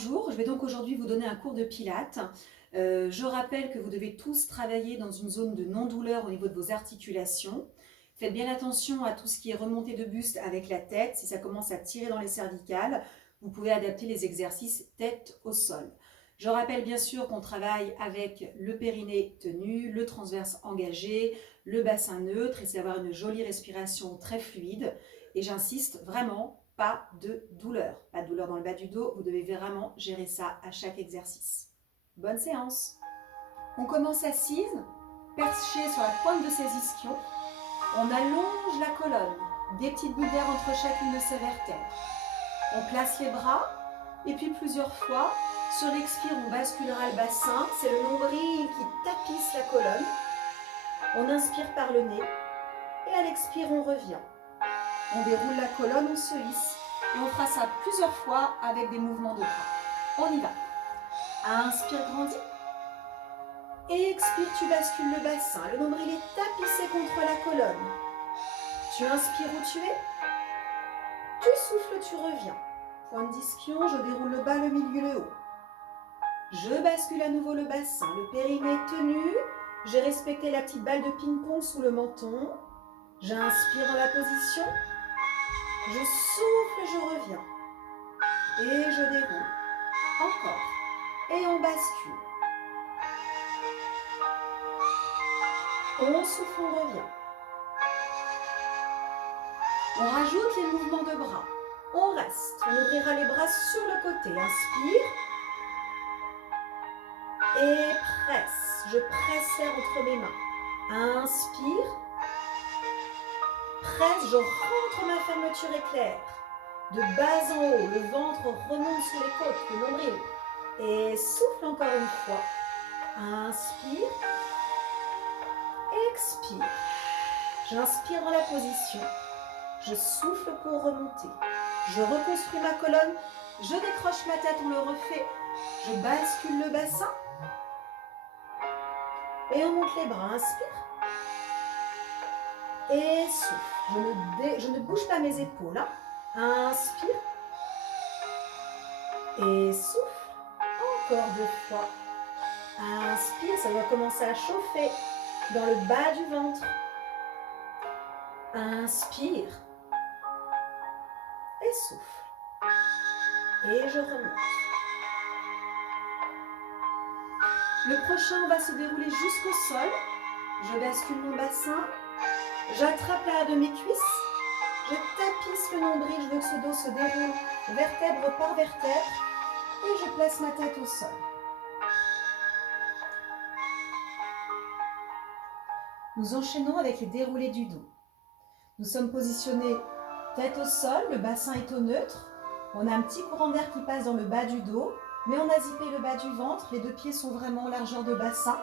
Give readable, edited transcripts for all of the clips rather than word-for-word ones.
Bonjour, je vais donc aujourd'hui vous donner un cours de pilates. Je rappelle que vous devez tous travailler dans une zone de non-douleur au niveau de vos articulations. Faites bien attention à tout ce qui est remontée de buste avec la tête. Si ça commence à tirer dans les cervicales, vous pouvez adapter les exercices tête au sol. Je rappelle bien sûr qu'on travaille avec le périnée tenu, le transverse engagé, le bassin neutre, et c'est avoir une jolie respiration très fluide. Et j'insiste vraiment, pas de douleur. Pas de douleur dans le bas du dos, vous devez vraiment gérer ça à chaque exercice. Bonne séance. On commence assise, perchée sur la pointe de ses ischions. On allonge la colonne, des petites bulles d'air entre chacune de ses vertèbres. On place les bras et puis plusieurs fois, sur l'expire, on basculera le bassin. C'est le nombril qui tapisse la colonne. On inspire par le nez et à l'expire, on revient. On déroule la colonne, on se hisse et on fera ça plusieurs fois avec des mouvements de bras. On y va. Inspire, grandis. Expire, tu bascules le bassin. Le nombril est tapissé contre la colonne. Tu inspires où tu es. Tu souffles, tu reviens. Pointe d'ischion, je déroule le bas, le milieu, le haut. Je bascule à nouveau le bassin. Le périnée est tenu. J'ai respecté la petite balle de ping-pong sous le menton. J'inspire dans la position. Je souffle, je reviens. Et je déroule. Encore. Et on bascule. On souffle, on revient. On rajoute les mouvements de bras. On reste. On ouvrira les bras sur le côté. Inspire. Et presse. Je presse l'air entre mes mains. Inspire. Presse. Je rentre ma fermeture éclair. De bas en haut. Le ventre remonte sur les côtes. Le nombril. Et souffle encore une fois. Inspire. Expire. J'inspire dans la position. Je souffle pour remonter. Je reconstruis ma colonne. Je décroche ma tête, on le refait. Je bascule le bassin. Et on monte les bras. Inspire. Et souffle. Je ne bouge pas mes épaules. Inspire. Et souffle. Encore 2 fois. Inspire, ça doit commencer à chauffer dans le bas du ventre. Inspire. Et souffle. Et je remonte. Le prochain, on va se dérouler jusqu'au sol. Je bascule mon bassin. J'attrape l'arrière de mes cuisses. Je tapisse le nombril. Je veux que ce dos se déroule vertèbre par vertèbre. Et je place ma tête au sol. Nous enchaînons avec les déroulés du dos. Nous sommes positionnés tête au sol. Le bassin est au neutre. On a un petit courant d'air qui passe dans le bas du dos. Mais on a zippé le bas du ventre. Les 2 pieds sont vraiment en largeur de bassin.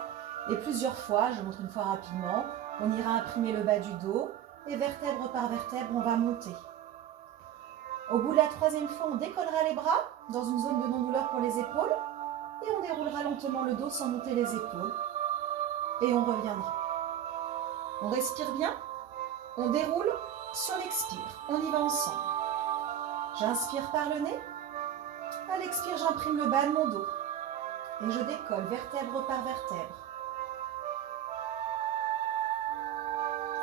Et plusieurs fois, je montre une fois rapidement, on ira imprimer le bas du dos. Et vertèbre par vertèbre, on va monter. Au bout de la 3e fois, on décollera les bras dans une zone de non-douleur pour les épaules. Et on déroulera lentement le dos sans monter les épaules. Et on reviendra. On respire bien. On déroule sur l'expire. On y va ensemble. J'inspire par le nez. À l'expire, j'imprime le bas de mon dos. Et je décolle vertèbre par vertèbre.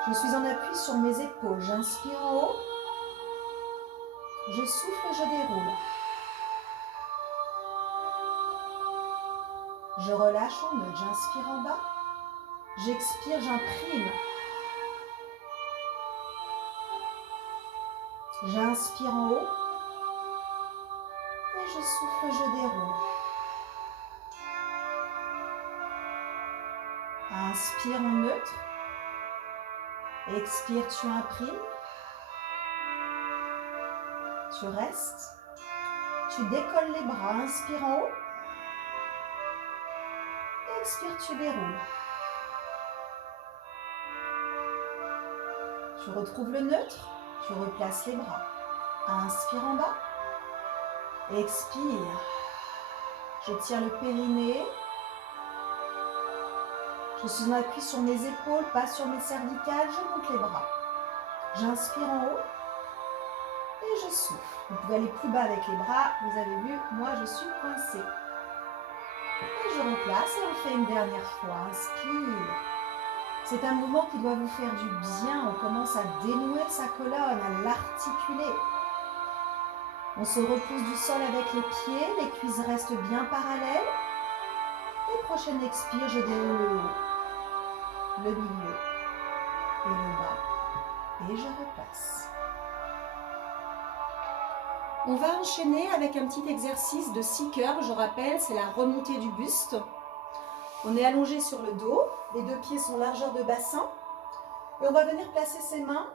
Je suis en appui sur mes épaules. J'inspire en haut. Je souffle et je déroule. Je relâche en neutre. J'inspire en bas. J'expire, j'imprime. J'inspire en haut. Et je souffle, je déroule. Inspire en neutre. Expire, tu imprimes. Tu restes. Tu décolles les bras. Inspire en haut. Expire, tu déroules. Tu retrouves le neutre. Tu replaces les bras. Inspire en bas. Expire. Je tire le périnée. Je suis en appui sur mes épaules, pas sur mes cervicales. Je monte les bras. J'inspire en haut. Et je souffle. Vous pouvez aller plus bas avec les bras. Vous avez vu, moi je suis coincée. Et je replace et on fait une dernière fois. Inspire. C'est un mouvement qui doit vous faire du bien. On commence à dénouer sa colonne, à l'articuler. On se repousse du sol avec les pieds. Les cuisses restent bien parallèles. Et prochaine expire, je déroule le haut, le milieu et le bas. Et je repasse. On va enchaîner avec un petit exercice de 6 curls. Je rappelle, c'est la remontée du buste. On est allongé sur le dos. Les 2 pieds sont largeur de bassin. Et on va venir placer ses mains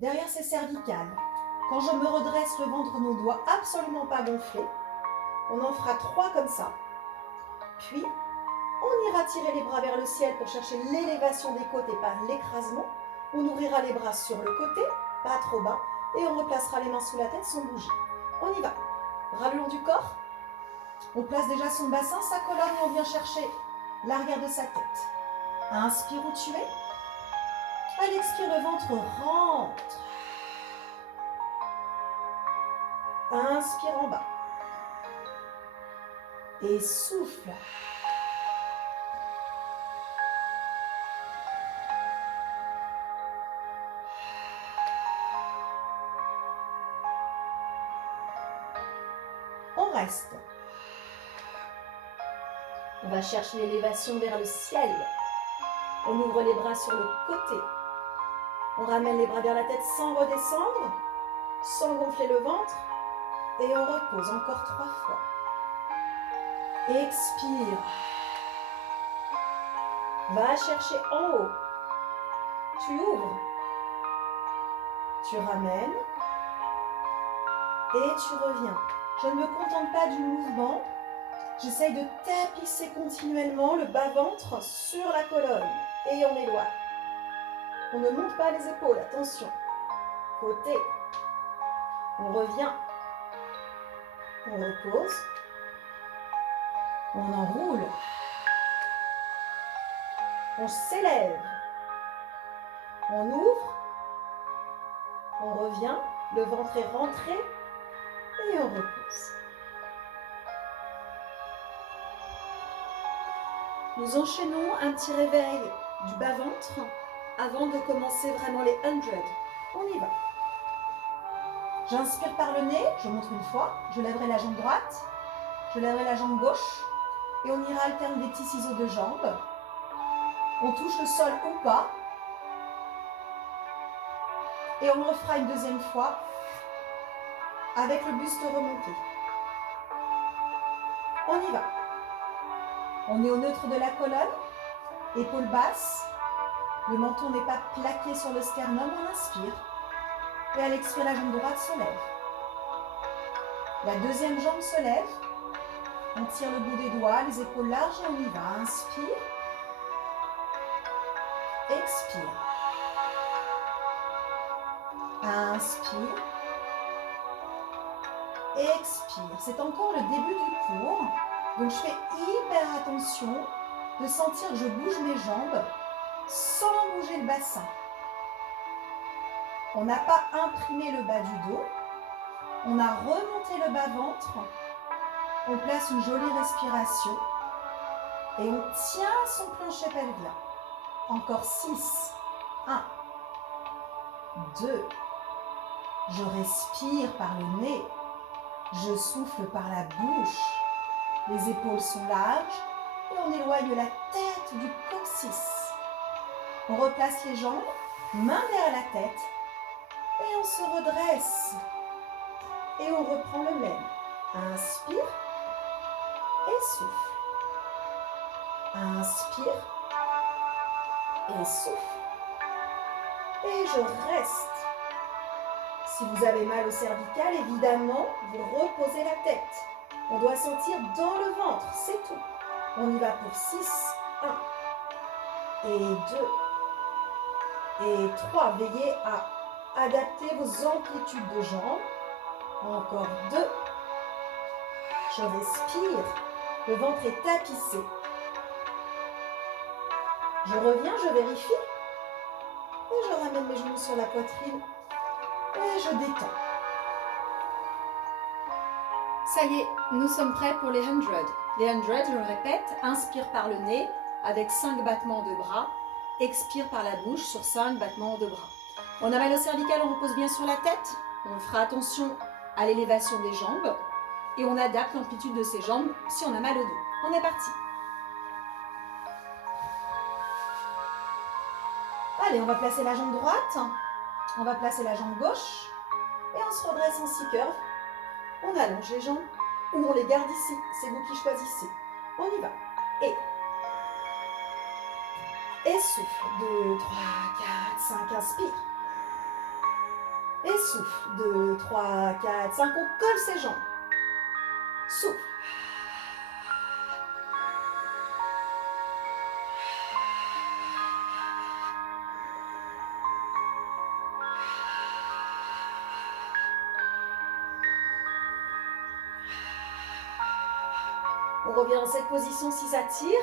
derrière ses cervicales. Quand je me redresse, le ventre ne doit absolument pas gonfler. On en fera 3 comme ça. Puis, on ira tirer les bras vers le ciel pour chercher l'élévation des côtes et pas l'écrasement. On ouvrira les bras sur le côté, pas trop bas, et on replacera les mains sous la tête sans bouger. On y va. Bras le long du corps. On place déjà son bassin, sa colonne, et on vient chercher l'arrière de sa tête. Inspire où tu es. À l'expire, le ventre rentre. Inspire en bas. Et souffle. On reste. On va chercher l'élévation vers le ciel. On ouvre les bras sur le côté. On ramène les bras vers la tête sans redescendre, sans gonfler le ventre. Et on repose encore 3 fois. Expire. Va chercher en haut. Tu ouvres. Tu ramènes. Et tu reviens. Je ne me contente pas du mouvement. J'essaye de tapisser continuellement le bas-ventre sur la colonne. Et on éloigne. On ne monte pas les épaules, attention. Côté. On revient. On repose. On enroule. On s'élève. On ouvre. On revient. Le ventre est rentré. Et on repose. Nous enchaînons un petit réveil du bas-ventre avant de commencer vraiment les 100. On y va. J'inspire par le nez, je montre une fois, je lèverai la jambe droite, je lèverai la jambe gauche et on ira alterner des petits ciseaux de jambes. On touche le sol ou pas et on le refera une deuxième fois avec le buste remonté. On y va. On est au neutre de la colonne, épaules basses, le menton n'est pas plaqué sur le sternum, on inspire. Et à l'expire, la jambe droite se lève. La deuxième jambe se lève. On tire le bout des doigts, les épaules larges et on y va. Inspire. Expire. Inspire. Expire. C'est encore le début du cours. Donc je fais hyper attention de sentir que je bouge mes jambes sans bouger le bassin. On n'a pas imprimé le bas du dos. On a remonté le bas-ventre. On place une jolie respiration. Et on tient son plancher pelvien. Encore 6. 1. 2. Je respire par le nez. Je souffle par la bouche. Les épaules sont larges. Et on éloigne la tête du coccyx. On replace les jambes, main derrière la tête. Et on se redresse. Et on reprend le même. Inspire. Et souffle. Inspire. Et souffle. Et je reste. Si vous avez mal au cervical, évidemment, vous reposez la tête. On doit sentir dans le ventre, c'est tout. On y va pour 6. 1. Et 2. Et 3. Veillez à adapter vos amplitudes de jambes. Encore 2. Je respire. Le ventre est tapissé. Je reviens, je vérifie. Et je ramène mes genoux sur la poitrine. Et je détends. Ça y est, nous sommes prêts pour les 100. Les 100, je le répète, inspire par le nez avec 5 battements de bras, expire par la bouche sur 5 battements de bras. On a mal au cervical, on repose bien sur la tête. On fera attention à l'élévation des jambes et on adapte l'amplitude de ses jambes si on a mal au dos. On est parti. Allez, on va placer la jambe droite, on va placer la jambe gauche et on se redresse en 6 curves. On allonge les jambes ou on les garde ici, c'est vous qui choisissez. On y va. Et souffle. 2, 3, 4, 5, inspire. Et souffle. 2, 3, 4, 5, on colle ses jambes. Souffle. On revient dans cette position si ça tire.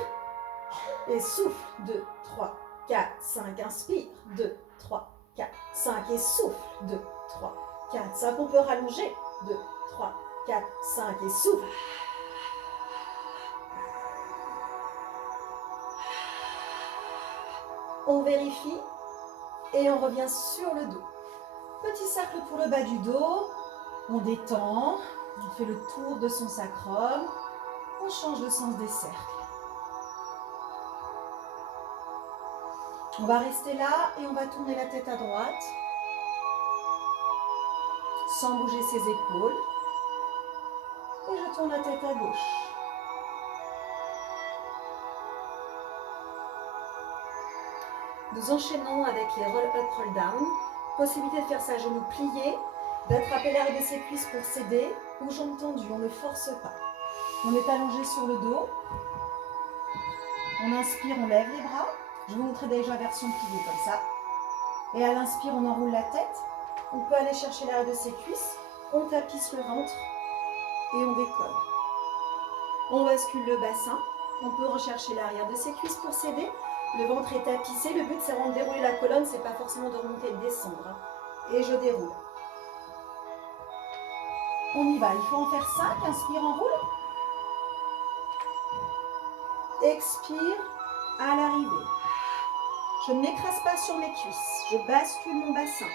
Et souffle. 2, 3, 4, 5, inspire. 2, 3, 4, 5 et souffle. 2, 3, 4, 5. On peut rallonger. 2, 3, 4, 5 et souffle. On vérifie et on revient sur le dos. Petit cercle pour le bas du dos. On détend. On fait le tour de son sacrum. On change le sens des cercles. On va rester là et on va tourner la tête à droite sans bouger ses épaules. Et je tourne la tête à gauche. Nous enchaînons avec les roll-up, roll-down. Possibilité de faire ça à genoux pliés, d'attraper l'arrière de ses cuisses pour s'aider ou jambes tendues, on ne force pas. On est allongé sur le dos. On inspire, on lève les bras. Je vais vous montrer déjà version pliée comme ça. Et à l'inspire, on enroule la tête. On peut aller chercher l'arrière de ses cuisses. On tapisse le ventre et on décolle. On bascule le bassin. On peut rechercher l'arrière de ses cuisses pour s'aider. Le ventre est tapissé. Le but, c'est vraiment de dérouler la colonne. C'est pas forcément de remonter et de descendre. Et je déroule. On y va. Il faut en faire 5. Inspire, enroule. Expire à l'arrivée. Je ne m'écrase pas sur mes cuisses. Je bascule mon bassin.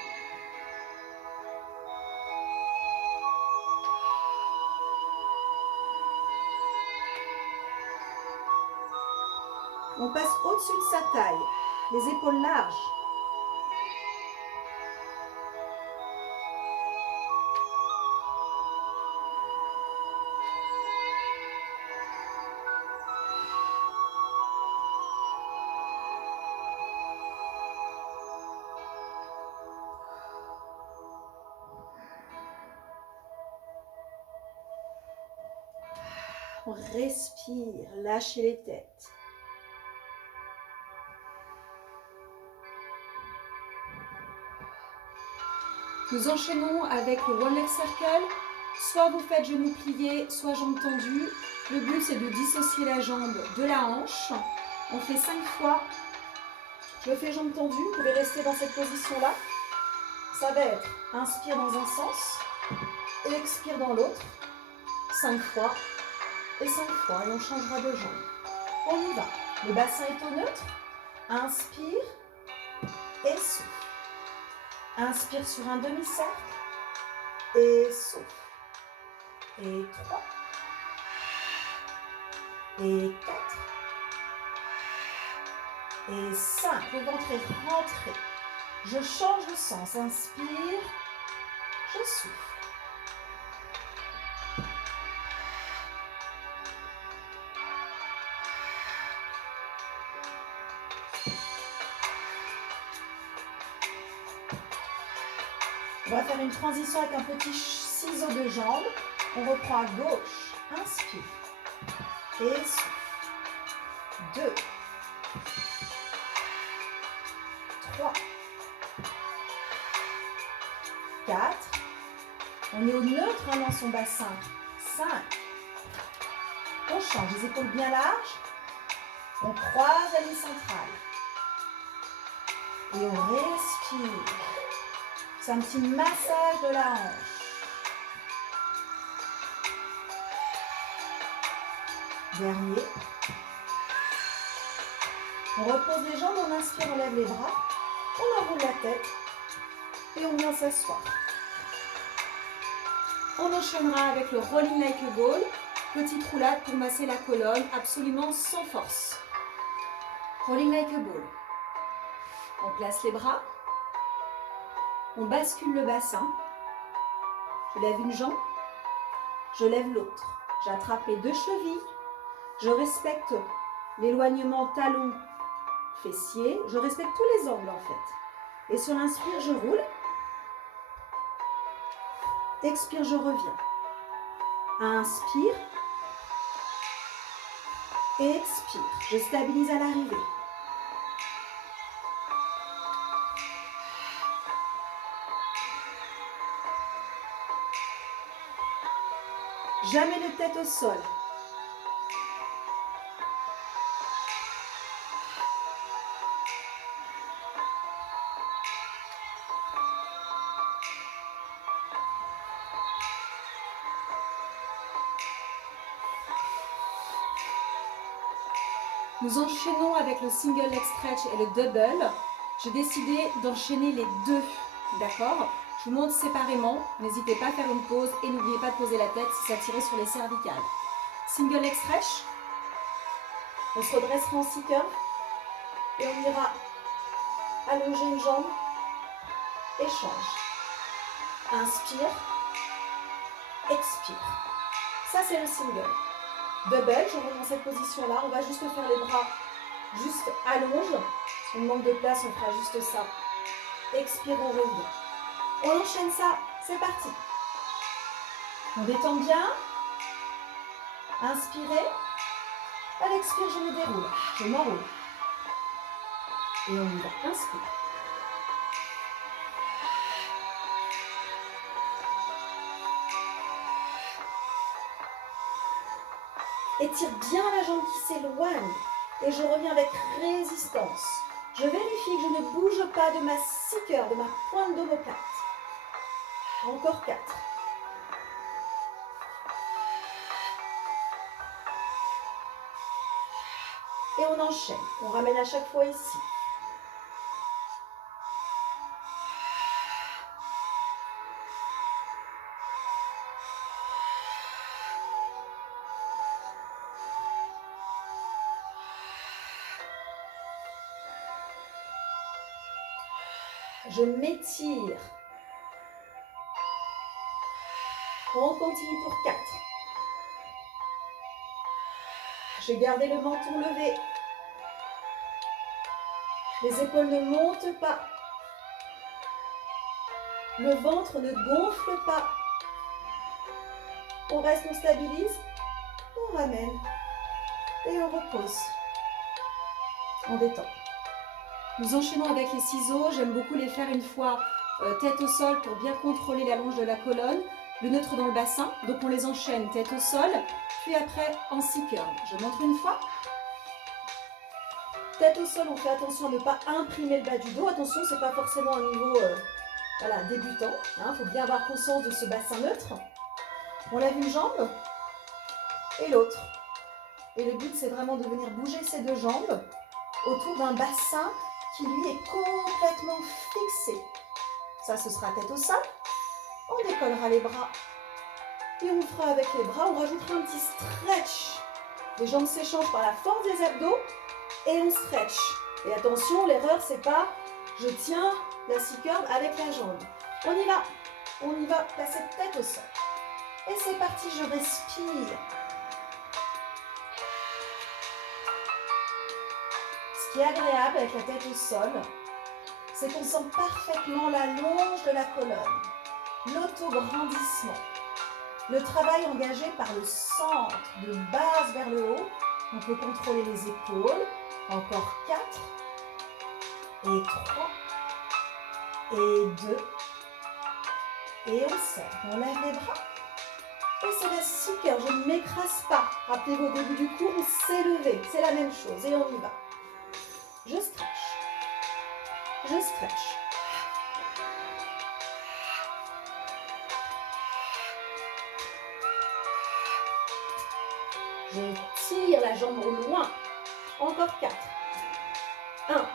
On passe au-dessus de sa taille. Les épaules larges. On respire, lâchez les têtes. Nous enchaînons avec le One Leg Circle. Soit vous faites genoux pliés, soit jambes tendues. Le but, c'est de dissocier la jambe de la hanche. On fait 5 fois. Je fais jambes tendues. Vous pouvez rester dans cette position-là. Ça va être inspire dans un sens et expire dans l'autre. 5 fois et 5 fois. Et on changera de jambe. On y va. Le bassin est au neutre. Inspire et souffle. Inspire sur un demi-cercle et souffle. Et 3. Et 4. Et 5. Le ventre est rentré. Je change de sens. Inspire. Je souffle. On va faire une transition avec un petit ciseau de jambe. On reprend à gauche. Inspire. Et souffle. 2. 3. 4. On est au neutre dans son bassin. 5. On change, les épaules bien larges. On croise la ligne centrale. Et on respire. C'est un petit massage de la hanche. Dernier. On repose les jambes, on inspire, on lève les bras, on enroule la tête et on vient s'asseoir. On enchaînera avec le rolling like a ball, petite roulade pour masser la colonne, absolument sans force. Rolling like a ball. On place les bras, on bascule le bassin, je lève une jambe, je lève l'autre, j'attrape les deux chevilles, je respecte l'éloignement talon fessier, je respecte tous les angles en fait. Et sur l'inspire, je roule. Expire, je reviens. Inspire. Expire. Je stabilise à l'arrivée. Jamais de tête au sol. Nous enchaînons avec le single leg stretch et le double. J'ai décidé d'enchaîner les deux, d'accord? Je vous montre séparément. N'hésitez pas à faire une pause et n'oubliez pas de poser la tête si ça tire sur les cervicales. Single leg stretch. On se redressera en C-curve et on ira allonger une jambe. Échange. Inspire. Expire. Ça, c'est le single. Double, je reviens dans cette position-là. On va juste faire les bras juste allonge. Si on manque de place, on fera juste ça. Expire, on revient. On enchaîne ça. C'est parti. On détend bien. Inspirez. À l'expire, je me déroule. Je m'enroule. Et on y va. Inspire. Étire bien la jambe qui s'éloigne. Et je reviens avec résistance. Je vérifie que je ne bouge pas de ma C-curve, de ma pointe d'omoplate. Encore 4. Et on enchaîne. On ramène à chaque fois ici. Je m'étire. On continue pour 4. J'ai gardé le menton levé. Les épaules ne montent pas. Le ventre ne gonfle pas. On reste, on stabilise. On ramène. Et on repose. On détend. Nous enchaînons avec les ciseaux. J'aime beaucoup les faire une fois tête au sol pour bien contrôler la longe de la colonne. Le neutre dans le bassin. Donc on les enchaîne tête au sol. Puis après en C-curve. Je montre une fois. Tête au sol, on fait attention à ne pas imprimer le bas du dos. Attention, ce n'est pas forcément un niveau débutant. Il faut bien avoir conscience de ce bassin neutre. On lève une jambe et l'autre. Et le but, c'est vraiment de venir bouger ces deux jambes autour d'un bassin qui, lui, est complètement fixé. Ça, ce sera tête au sol. On décollera les bras. Et on fera avec les bras, on rajoutera un petit stretch. Les jambes s'échangent par la force des abdos. Et on stretch. Et attention, l'erreur, c'est pas je tiens la C-curve avec la jambe. On y va. On y va. Placer tête au sol. Et c'est parti, je respire. Ce qui est agréable avec la tête au sol, c'est qu'on sent parfaitement la longe de la colonne, l'autograndissement, le travail engagé par le centre, de base vers le haut. On peut contrôler les épaules. Encore 4, et 3, et 2, et on serre. On lève les bras, et c'est la C-curve. Je ne m'écrase pas. Rappelez-vous, au début du cours, on s'est levé. C'est la même chose, et on y va. Je stretch. Je stretch. Je tire la jambe au loin. Encore 4. 1.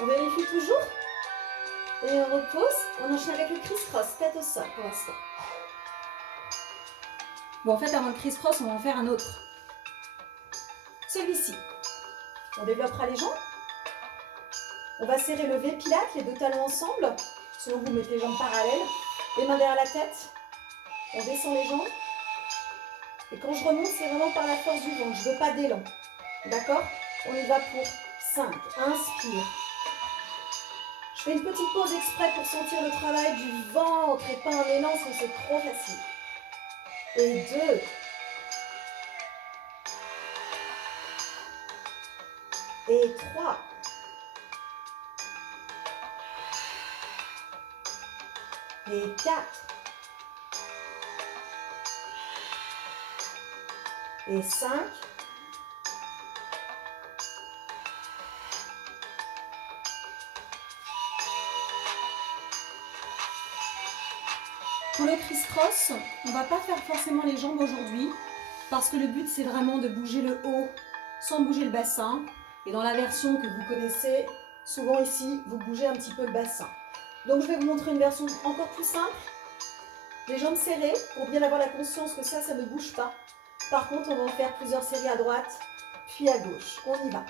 On vérifie toujours. Et on repose. On enchaîne avec le criss-cross, tête au sol pour l'instant. Bon, en fait, avant le criss-cross, on va en faire un autre. Celui-ci. On développera les jambes. On va serrer le V-pilate, les deux talons ensemble. Selon vous, mettez les jambes parallèles. Les mains derrière la tête. On descend les jambes. Et quand je remonte, c'est vraiment par la force du ventre. Je ne veux pas d'élan. D'accord? On y va pour 5. Inspire. Je fais une petite pause exprès pour sentir le travail du ventre et pas un élan, sinon c'est trop facile. Et 2. Et 3. Et 4. Et 5. Pour le criss-cross, on ne va pas faire forcément les jambes aujourd'hui parce que le but c'est vraiment de bouger le haut sans bouger le bassin. Et dans la version que vous connaissez, souvent ici, vous bougez un petit peu le bassin. Donc je vais vous montrer une version encore plus simple. Les jambes serrées pour bien avoir la conscience que ça ne bouge pas. Par contre, on va en faire plusieurs séries à droite puis à gauche. On y va.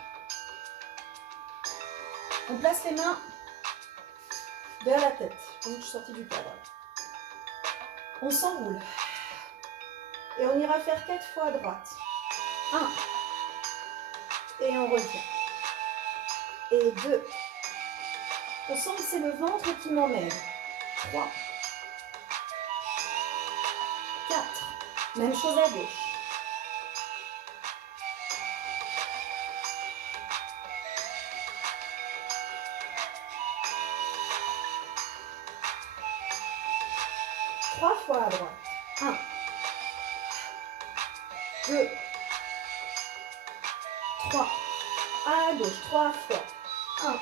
On place les mains vers la tête. Je suis sortie du cadre. On s'enroule. Et on ira faire 4 fois à droite. 1. Et on revient. Et 2. On sent que c'est le ventre qui m'emmène. 3. 4. Même chose à gauche. 3 fois à droite. 1. 2. 3. À gauche, 3 fois. 1.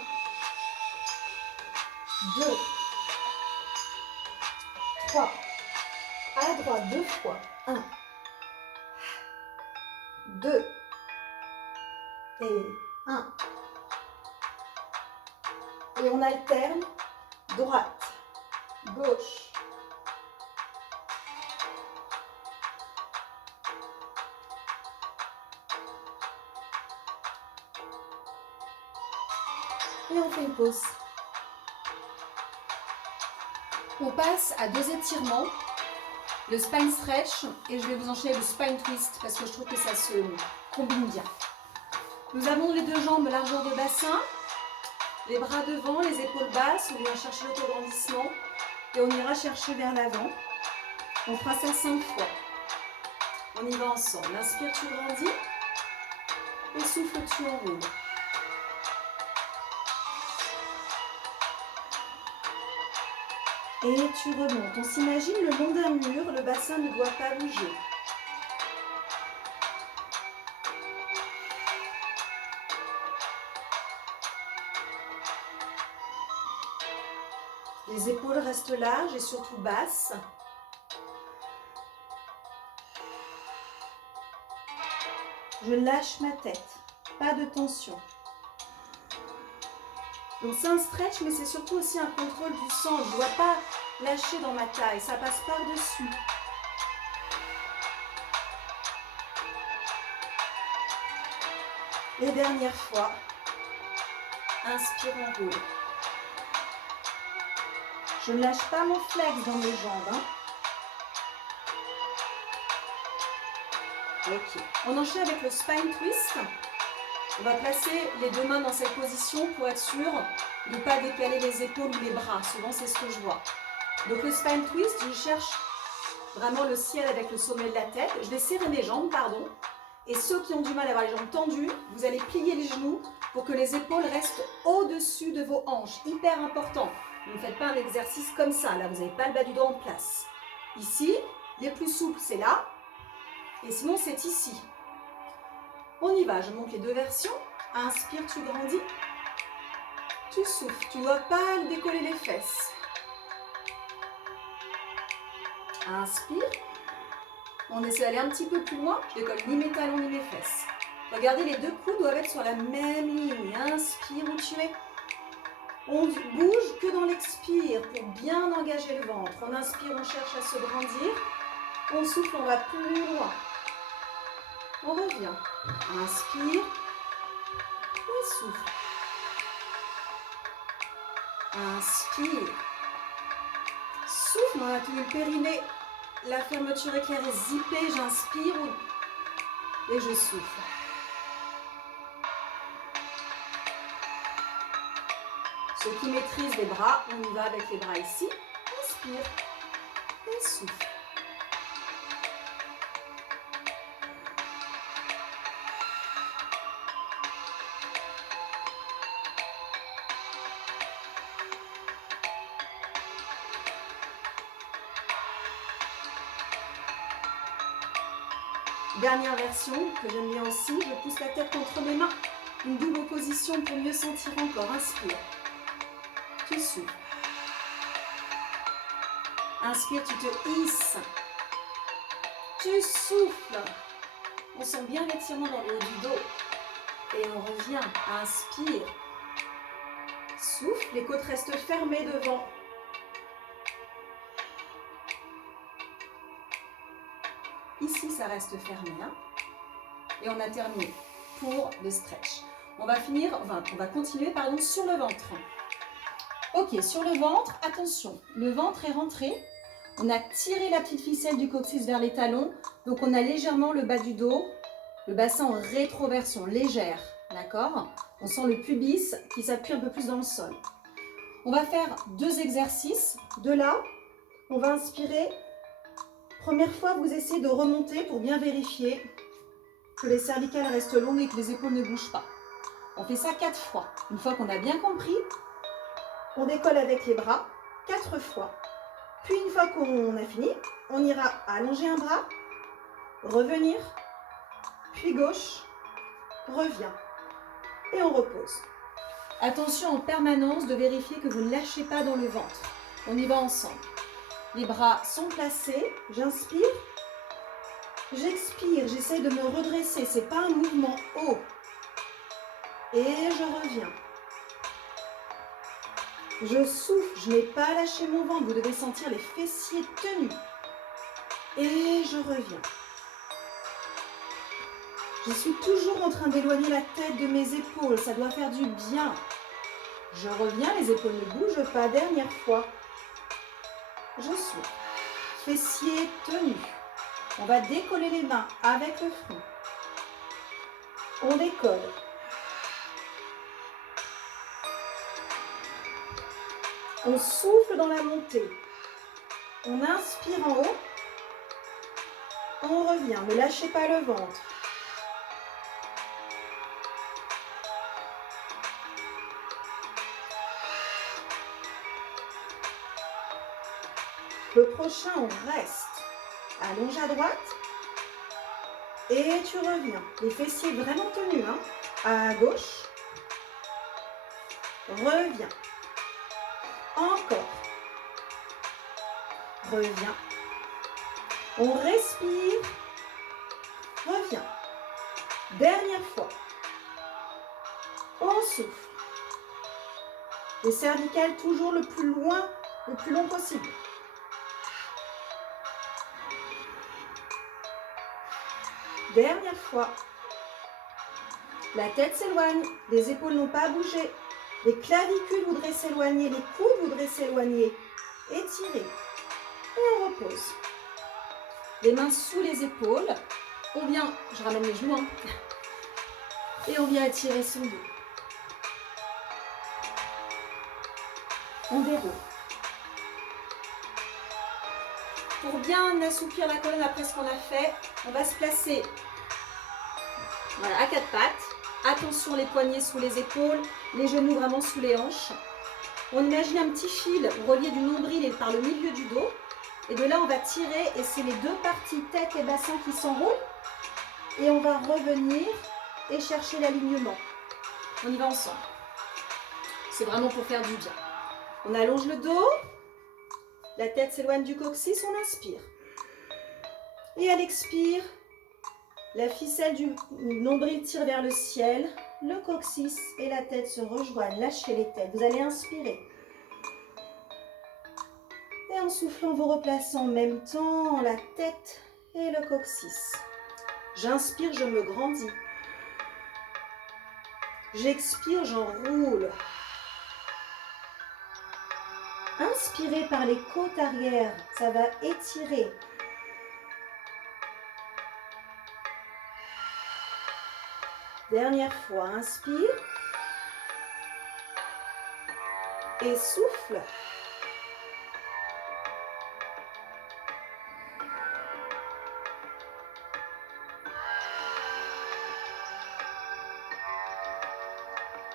2. 3. À droite, 2 fois. 1. 2. Et 1. Et on alterne. Droite, gauche. Et on fait une pause. On passe à 2 étirements, le spine stretch et je vais vous enchaîner le spine twist parce que je trouve que ça se combine bien. Nous avons les 2 jambes largeur de bassin, les bras devant, les épaules basses, on vient chercher l'autograndissement et on ira chercher vers l'avant. On fera ça 5 fois. On y va ensemble. Inspire, tu grandis et souffle, tu enroules. Et tu remontes. On s'imagine le long d'un mur, le bassin ne doit pas bouger. Les épaules restent larges et surtout basses. Je lâche ma tête, pas de tension. Donc c'est un stretch, mais c'est surtout aussi un contrôle du sang. Je ne dois pas lâcher dans ma taille, ça passe par-dessus. Et dernière fois, inspire, enroule. Je ne lâche pas mon flex dans mes jambes. Hein. Ok. On enchaîne avec le spine twist. On va placer les 2 mains dans cette position pour être sûr de ne pas décaler les épaules ou les bras. Souvent, c'est ce que je vois. Donc, le spine twist, je cherche vraiment le ciel avec le sommet de la tête. Je vais serrer mes jambes, pardon. Et ceux qui ont du mal à avoir les jambes tendues, vous allez plier les genoux pour que les épaules restent au-dessus de vos hanches. Hyper important. Ne faites pas un exercice comme ça. Là, vous n'avez pas le bas du dos en place. Ici, les plus souples, c'est là. Et sinon, c'est ici. On y va. Je montre les 2 versions. Inspire, tu grandis. Tu souffles. Tu ne dois pas décoller les fesses. Inspire. On essaie d'aller un petit peu plus loin. Je décolle ni mes talons ni mes fesses. Regardez, les deux coudes doivent être sur la même ligne. Inspire où tu es. On bouge que dans l'expire pour bien engager le ventre. On inspire, on cherche à se grandir. On souffle, on va plus loin. On revient. Inspire. Et souffle. Inspire. Souffle, on a tenu le périnée. La fermeture éclair est zippée. J'inspire et je souffle. Ceux qui maîtrisent les bras, on y va avec les bras ici. Inspire et souffle. Dernière version que j'aime bien aussi, je pousse la tête contre mes mains. Une double opposition pour mieux sentir encore. Inspire. Tu souffles. Inspire, tu te hisses. Tu souffles. On sent bien l'étirement dans le haut du dos. Et on revient. Inspire. Souffle. Les côtes restent fermées devant. Ici, ça reste fermé. Hein. Et on a terminé pour le stretch. On va continuer sur le ventre. Ok, sur le ventre, attention. Le ventre est rentré. On a tiré la petite ficelle du coccyx vers les talons. Donc, on a légèrement le bas du dos. Le bassin en rétroversion, légère. D'accord? On sent le pubis qui s'appuie un peu plus dans le sol. On va faire 2 exercices. De là, on va inspirer. Première fois, vous essayez de remonter pour bien vérifier que les cervicales restent longues et que les épaules ne bougent pas. On fait ça 4 fois. Une fois qu'on a bien compris, on décolle avec les bras 4 fois. Puis une fois qu'on a fini, on ira allonger un bras, revenir, puis gauche, revient. Et on repose. Attention en permanence de vérifier que vous ne lâchez pas dans le ventre. On y va ensemble. Les bras sont placés, j'inspire, j'expire, j'essaie de me redresser, ce n'est pas un mouvement haut. Et je reviens. Je souffle, je n'ai pas lâché mon ventre, vous devez sentir les fessiers tenus. Et je reviens. Je suis toujours en train d'éloigner la tête de mes épaules, ça doit faire du bien. Je reviens, les épaules ne bougent pas, dernière fois. Je souffle. Fessiers tenus. On va décoller les mains avec le front. On décolle. On souffle dans la montée. On inspire en haut. On revient. Ne lâchez pas le ventre. Le prochain, on reste. Allonge à droite. Et tu reviens. Les fessiers vraiment tenus. Hein. À gauche. Reviens. Encore. Reviens. On respire. Reviens. Dernière fois. On souffle. Les cervicales toujours le plus loin, le plus long possible. Dernière fois. La tête s'éloigne, les épaules n'ont pas bougé. Les clavicules voudraient s'éloigner, les coudes voudraient s'éloigner. Étirez. Et on repose. Les mains sous les épaules. On vient, je ramène les genoux, hein. Et on vient étirer son dos. On déroule. Pour bien assouplir la colonne après ce qu'on a fait, on va se placer voilà, à 4 pattes. Attention les poignets sous les épaules, les genoux vraiment sous les hanches. On imagine un petit fil relié du nombril et par le milieu du dos. Et de là, on va tirer et c'est les deux parties, tête et bassin, qui s'enroulent. Et on va revenir et chercher l'alignement. On y va ensemble. C'est vraiment pour faire du bien. On allonge le dos. La tête s'éloigne du coccyx, on inspire. Et à l'expire, la ficelle du nombril tire vers le ciel. Le coccyx et la tête se rejoignent. Lâchez les têtes. Vous allez inspirer. Et en soufflant, vous replacez en même temps la tête et le coccyx. J'inspire, je me grandis. J'expire, j'enroule. Inspirez par les côtes arrière, ça va étirer. Dernière fois, inspire. Et souffle.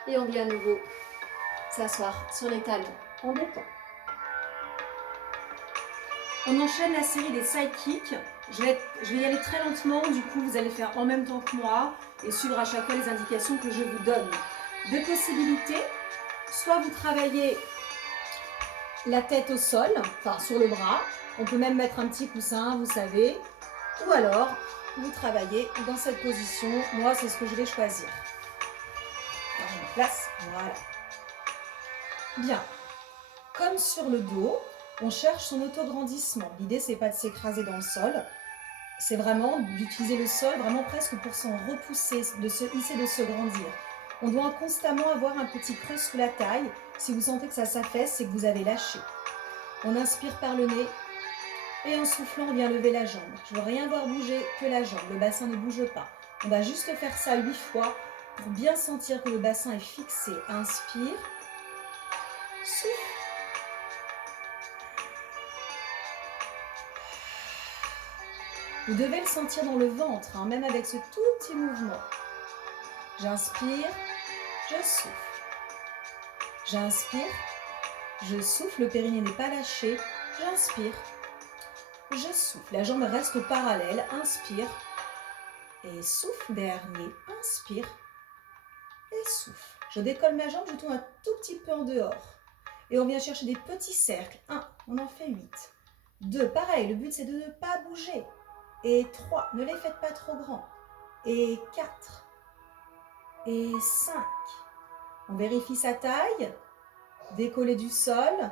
Et on vient à nouveau s'asseoir sur les talons. On détend. On enchaîne la série des side kicks. Je vais y aller très lentement, du coup vous allez faire en même temps que moi et suivre à chaque fois les indications que je vous donne. Deux possibilités, soit vous travaillez la tête au sol, enfin sur le bras, on peut même mettre un petit coussin, vous savez, ou alors vous travaillez dans cette position, moi c'est ce que je vais choisir. Alors, je me place, voilà. Bien, comme sur le dos, on cherche son autograndissement. L'idée, c'est pas de s'écraser dans le sol, c'est vraiment d'utiliser le sol vraiment presque pour s'en repousser, de se hisser, de se grandir. On doit constamment avoir un petit creux sous la taille. Si vous sentez que ça s'affaisse, c'est que vous avez lâché. On inspire par le nez et en soufflant, on vient lever la jambe. Je ne veux rien voir bouger que la jambe. Le bassin ne bouge pas. On va juste faire ça 8 fois pour bien sentir que le bassin est fixé. Inspire. Souffle. Vous devez le sentir dans le ventre, hein, même avec ce tout petit mouvement. J'inspire, je souffle. J'inspire, je souffle, le périnée n'est pas lâché. J'inspire, je souffle. La jambe reste parallèle. Inspire et souffle. Dernier, inspire et souffle. Je décolle ma jambe, je tourne un tout petit peu en dehors. Et on vient chercher des petits cercles. 1, on en fait 8. 2, pareil, le but c'est de ne pas bouger. Et 3, ne les faites pas trop grands. Et 4. Et 5. On vérifie sa taille. Décoller du sol.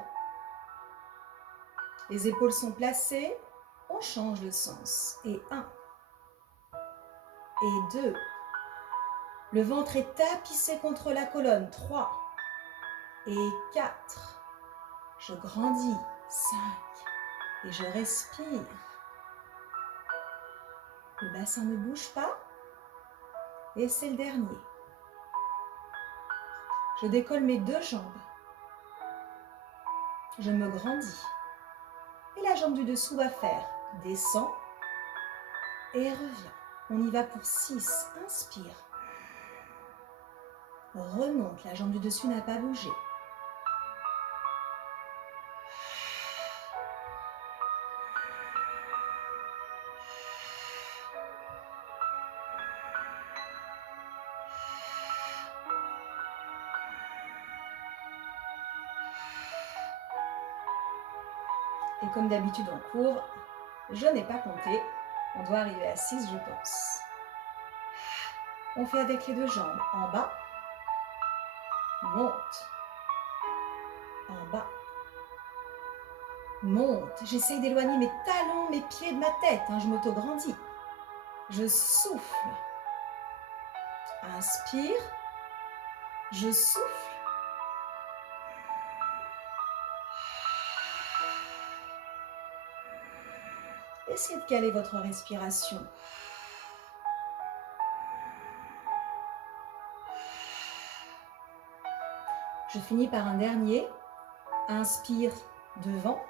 Les épaules sont placées. On change de sens. Et 1. Et 2. Le ventre est tapissé contre la colonne. 3. Et 4. Je grandis. 5. Et je respire. Le bassin ne bouge pas. Et c'est le dernier. Je décolle mes 2 jambes. Je me grandis. Et la jambe du dessous va faire descend et revient. On y va pour 6. Inspire. Remonte. La jambe du dessus n'a pas bougé. Et comme d'habitude en cours, je n'ai pas compté. On doit arriver à 6, je pense. On fait avec les 2 jambes. En bas. Monte. En bas. Monte. J'essaye d'éloigner mes talons, mes pieds de ma tête. Je m'auto-grandis. Je souffle. Inspire. Je souffle. Essayez de caler votre respiration. Je finis par un dernier. Inspire devant.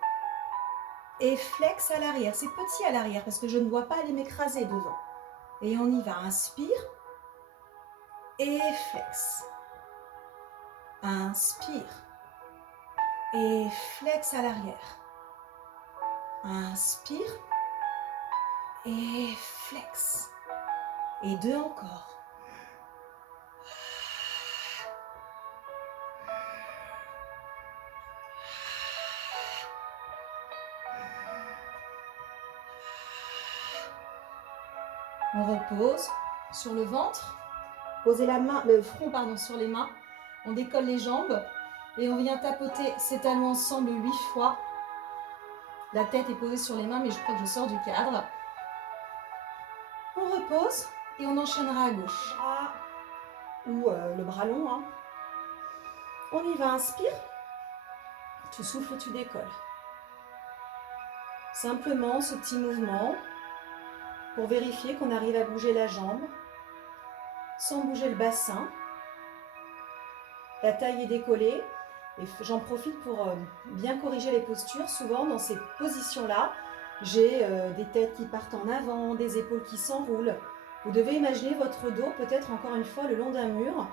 Et flex à l'arrière. C'est petit à l'arrière parce que je ne dois pas aller m'écraser devant. Et on y va. Inspire. Et flex. Inspire. Et flex à l'arrière. Inspire. Et flex. Et 2 encore. On repose sur le ventre. Posez le front sur les mains. On décolle les jambes et on vient tapoter ces talons ensemble 8 fois. La tête est posée sur les mains, mais je crois que je sors du cadre. On repose et on enchaînera à gauche. Ou le bras long. Hein. On y va, inspire. Tu souffles, tu décolles. Simplement ce petit mouvement pour vérifier qu'on arrive à bouger la jambe sans bouger le bassin. La taille est décollée et j'en profite pour bien corriger les postures. Souvent dans ces positions-là, j'ai des têtes qui partent en avant, des épaules qui s'enroulent. Vous devez imaginer votre dos peut-être encore une fois le long d'un mur.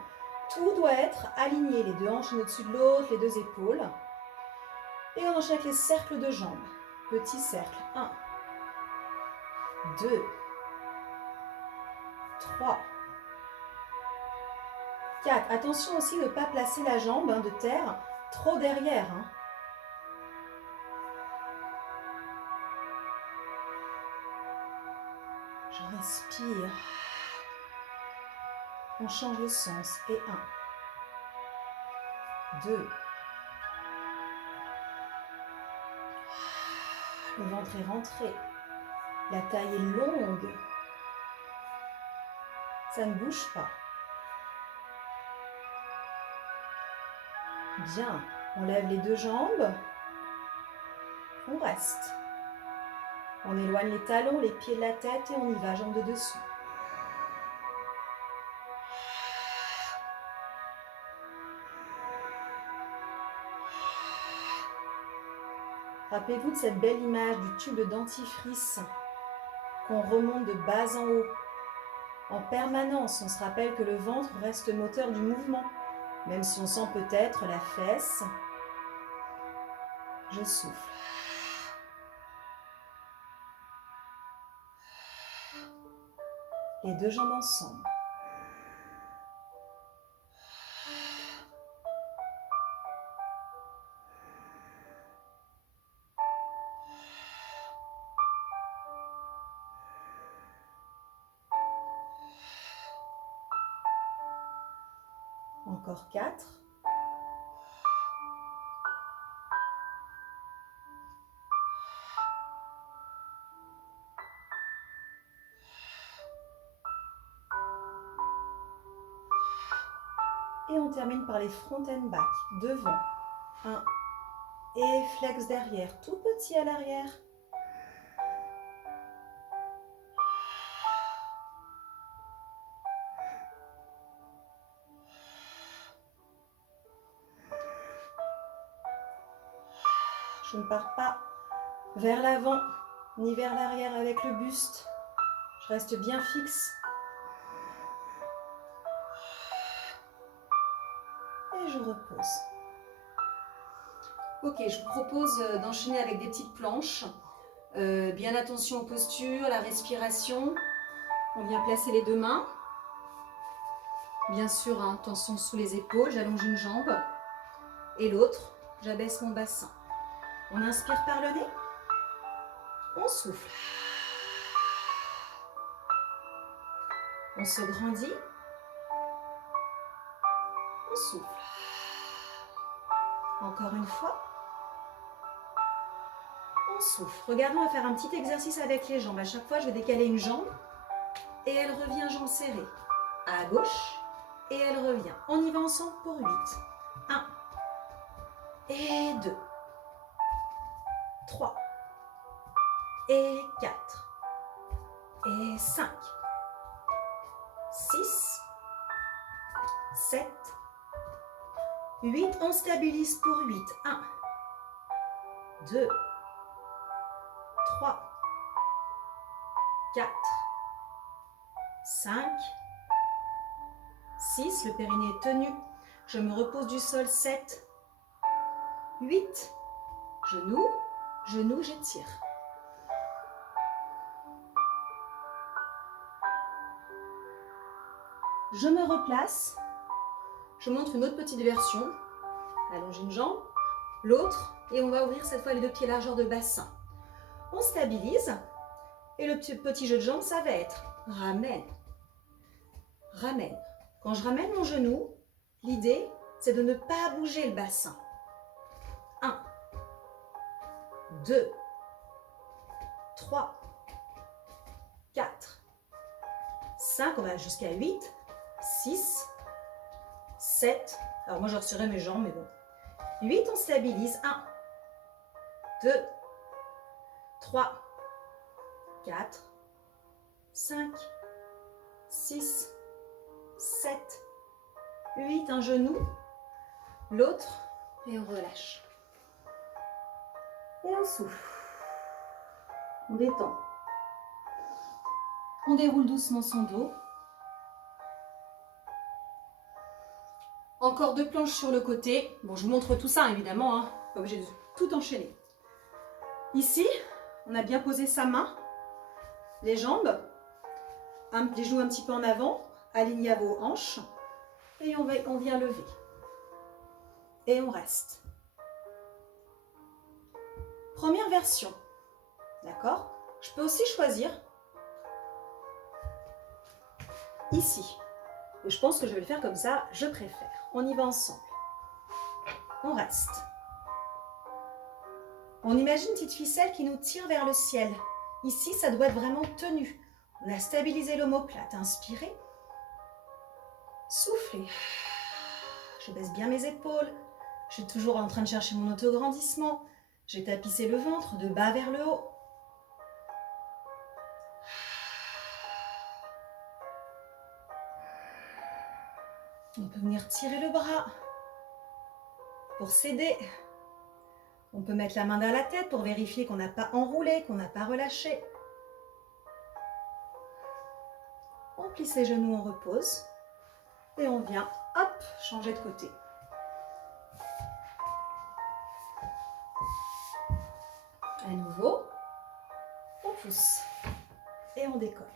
Tout doit être aligné, les deux hanches au-dessus de l'autre, les deux épaules. Et on enchaîne avec les cercles de jambes. Petit cercle, 1, 2, 3, 4. Attention aussi de ne pas placer la jambe de terre trop derrière. Hein. Je respire. On change le sens. Et 1, 2. Le ventre est rentré. La taille est longue. Ça ne bouge pas. Bien. On lève les deux jambes. On reste. On éloigne les talons, les pieds de la tête et on y va, jambes de dessous. Rappelez-vous de cette belle image du tube de dentifrice qu'on remonte de bas en haut. En permanence, on se rappelle que le ventre reste moteur du mouvement, même si on sent peut-être la fesse. Je souffle. Les deux jambes ensemble. Encore 4. Et on termine par les front and back. Devant. 1. Et flex derrière. Tout petit à l'arrière. Je ne pars pas vers l'avant ni vers l'arrière avec le buste. Je reste bien fixe. Et je repose. Ok, je vous propose d'enchaîner avec des petites planches. Bien attention aux postures, la respiration. On vient placer les deux mains. Bien sûr, hein, tension sous les épaules. J'allonge une jambe. Et l'autre, j'abaisse mon bassin. On inspire par le nez. On souffle. On se grandit. On souffle. Encore une fois. On souffle. Regardons, on va faire un petit exercice avec les jambes. À chaque fois, je vais décaler une jambe et elle revient jambe serrée. À gauche et elle revient. On y va ensemble pour 8. 1 et 2. 3 et 4 et 5, 6, 7, 8. On stabilise pour 8. 1, 2, 3, 4, 5, 6. Le périnée est tenu. Je me repose du sol. 7, 8. Genoux. Genoux, j'étire. Je me replace. Je montre une autre petite version. Allonge une jambe, l'autre, et on va ouvrir cette fois les deux pieds largeur de bassin. On stabilise. Et le petit jeu de jambes, ça va être ramène, ramène. Quand je ramène mon genou, l'idée, c'est de ne pas bouger le bassin. 1, 2, 3, 4, 5, on va jusqu'à 8, 6, 7. Alors moi, je retirerai mes jambes, mais bon. 8, on stabilise. 1, 2, 3, 4, 5, 6, 7, 8. Un genou, l'autre, et on relâche. Et on souffle. On détend. On déroule doucement son dos. Encore 2 planches sur le côté. Bon, je vous montre tout ça, évidemment, hein. Pas obligé de tout enchaîner. Ici, on a bien posé sa main, les jambes, les genoux un petit peu en avant, alignés à vos hanches. Et on vient lever. Et on reste. Première version. D'accord? Je peux aussi choisir ici. Et je pense que je vais le faire comme ça, je préfère. On y va ensemble. On reste. On imagine une petite ficelle qui nous tire vers le ciel. Ici, ça doit être vraiment tenu. On a stabilisé l'omoplate. Inspirez. Soufflez. Je baisse bien mes épaules. Je suis toujours en train de chercher mon autograndissement. J'ai tapissé le ventre de bas vers le haut. On peut venir tirer le bras pour s'aider. On peut mettre la main dans la tête pour vérifier qu'on n'a pas enroulé, qu'on n'a pas relâché. On plie ses genoux, on repose. Et on vient, hop, changer de côté. À nouveau, on pousse et on décolle.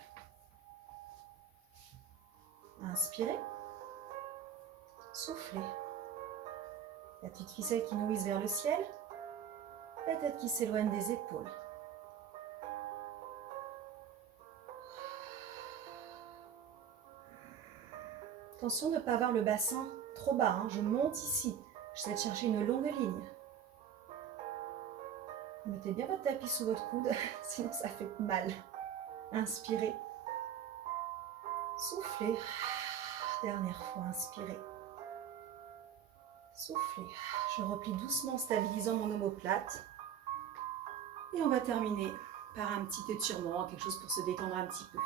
Inspirez. Soufflez. La petite ficelle qui nous hisse vers le ciel. La tête qui s'éloigne des épaules. Attention de ne pas avoir le bassin trop bas. Hein. Je monte ici. J'essaie de chercher une longue ligne. Mettez bien votre tapis sous votre coude, sinon ça fait mal. Inspirez. Soufflez. Dernière fois, inspirez. Soufflez. Je replie doucement en stabilisant mon omoplate. Et on va terminer par un petit étirement, quelque chose pour se détendre un petit peu.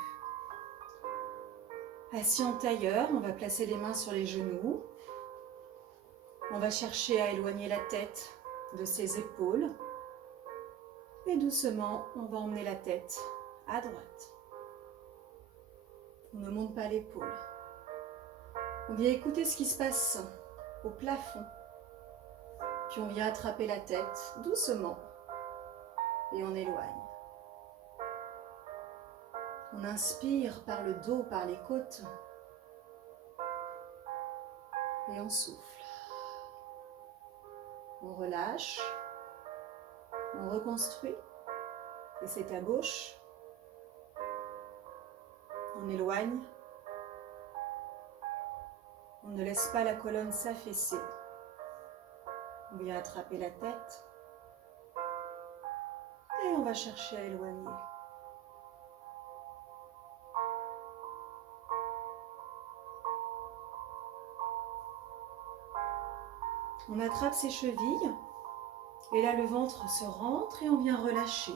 Assis en tailleur, on va placer les mains sur les genoux. On va chercher à éloigner la tête de ses épaules. Et doucement, on va emmener la tête à droite. On ne monte pas l'épaule. On vient écouter ce qui se passe au plafond. Puis on vient attraper la tête doucement et on éloigne. On inspire par le dos, par les côtes et on souffle. On relâche, on reconstruit et c'est à gauche. On éloigne. On ne laisse pas la colonne s'affaisser. On vient attraper la tête et on va chercher à éloigner. On attrape ses chevilles et là le ventre se rentre et on vient relâcher.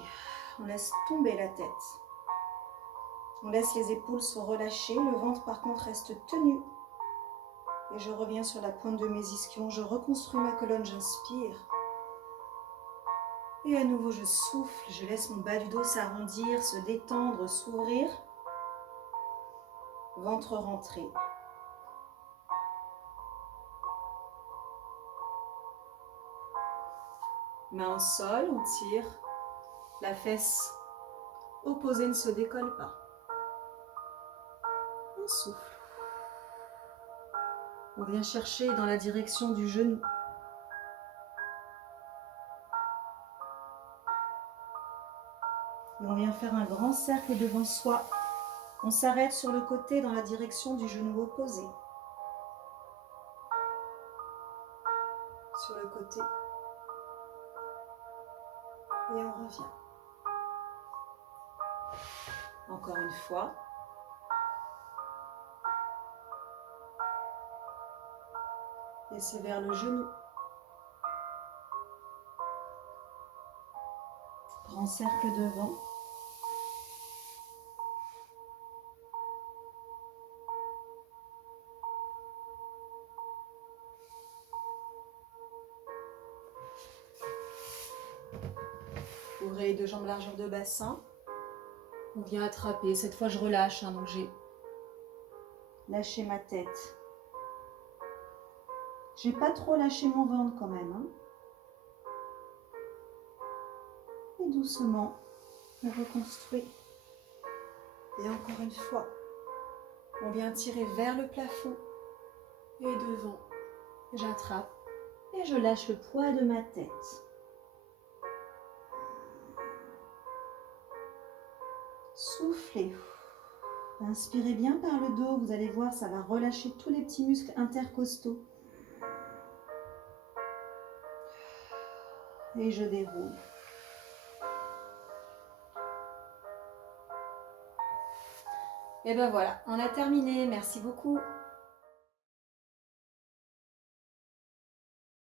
On laisse tomber la tête. On laisse les épaules se relâcher. Le ventre par contre reste tenu. Et je reviens sur la pointe de mes ischions. Je reconstruis ma colonne, j'inspire. Et à nouveau je souffle. Je laisse mon bas du dos s'arrondir, se détendre, s'ouvrir. Ventre rentré. Main au sol, on tire. La fesse opposée ne se décolle pas. On souffle. On vient chercher dans la direction du genou. Et on vient faire un grand cercle devant soi On s'arrête sur le côté dans la direction du genou opposé. Sur le côté. Et on revient. Encore une fois. Et c'est vers le genou. Grand cercle devant. Ouvrez les deux jambes largeur de bassin. On vient attraper. Cette fois, je relâche. Donc, j'ai lâché ma tête. J'ai pas trop lâché mon ventre quand même. Et doucement, on reconstruit. Et encore une fois, on vient tirer vers le plafond. Et devant, j'attrape. Et je lâche le poids de ma tête. Soufflez. Inspirez bien par le dos. Vous allez voir, ça va relâcher tous les petits muscles intercostaux. Et je déroule. Et ben voilà, on a terminé. Merci beaucoup.